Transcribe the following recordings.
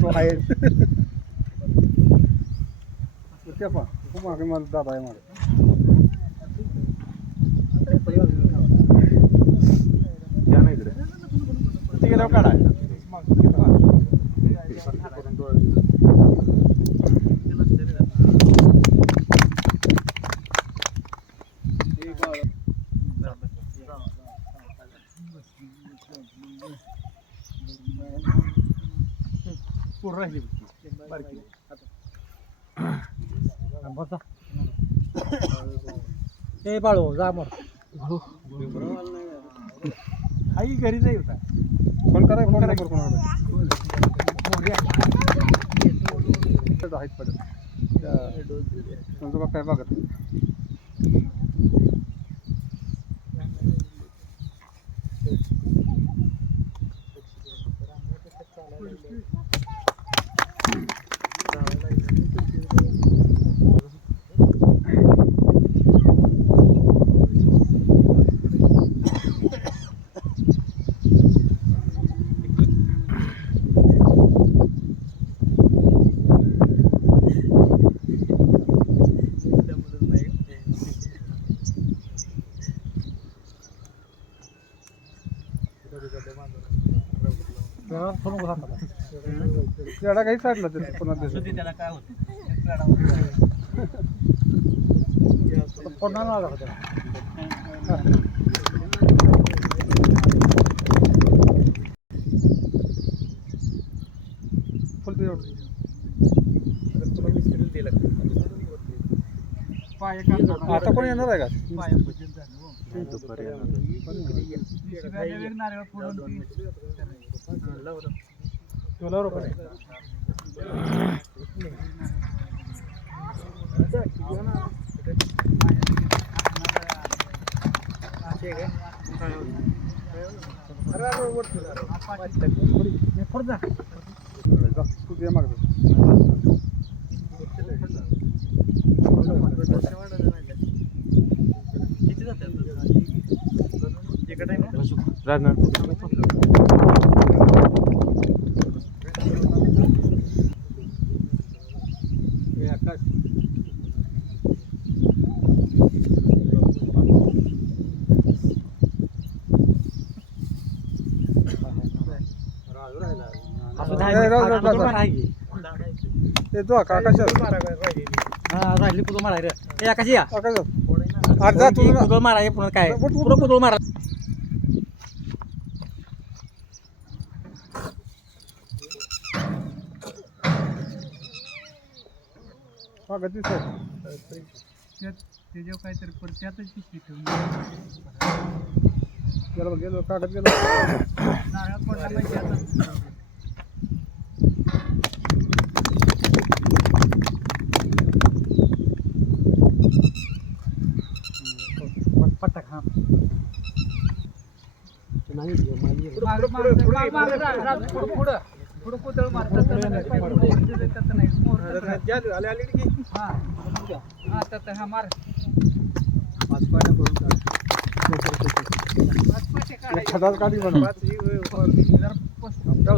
तो आहे त्या पण खूप मागे मला दादा आहे मला या नाही इकडे ते गेल्यावर काढा पूर्ण राहिली बारकी ए बाळू जा मग आई घरी जाईल का फोन करा फोन करा कोणाकडे आहेत पडत तुमचं काय बघत त्याला काही साडलं ते पुन्हा त्याला काय होतं पुन्हा आला होता फुल पिरियड आता कोणी येणार आहे का तो काकाच्या राहिली कुदळ मारा रे ए आकाशी या अर्धा कुदळ मारा हे पुन्हा काय पुढं कुदळ मारा त्याच्यावर काहीतरी परत्यातच पिशवी ठेवून गेलो गेलो कागद गेलो नारळ पडला पाहिजे आता पट्टा खा नाही पुढं कुदळ मारतात हा मार खदाल काढी म्हणून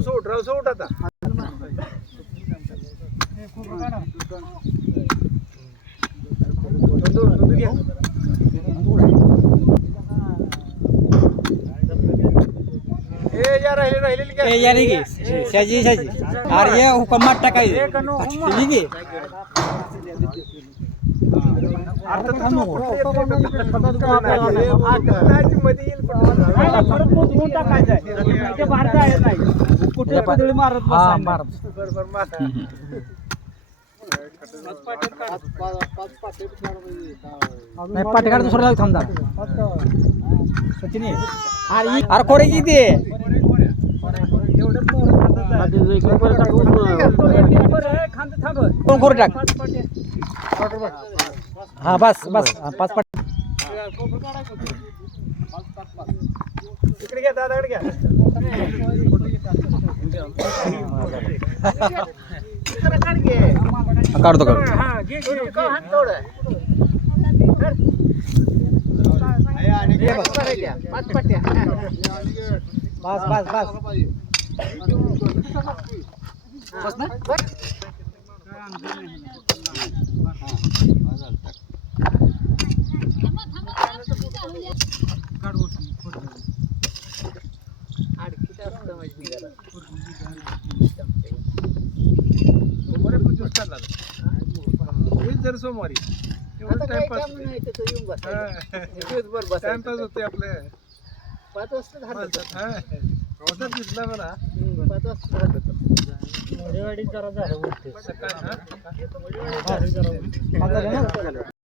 सोड आता यारी गे शाजी शाजी अरे ये हुकम मार टाकायचे ठीक आहे कुठे पदळी मारत पाठी काढ दुसरा थांबदा सचिन अरे खोरे किती कोण खोरे टाक हा बस बस 5 पाट घ्या दादाकडे घ्या काढतो काढतो हा घे हात थोडं बस बस बस बस ना जर सोमवारी टाइमपास होते आपले 5 वाजता दिसला मला 5 वाजता जरा झालं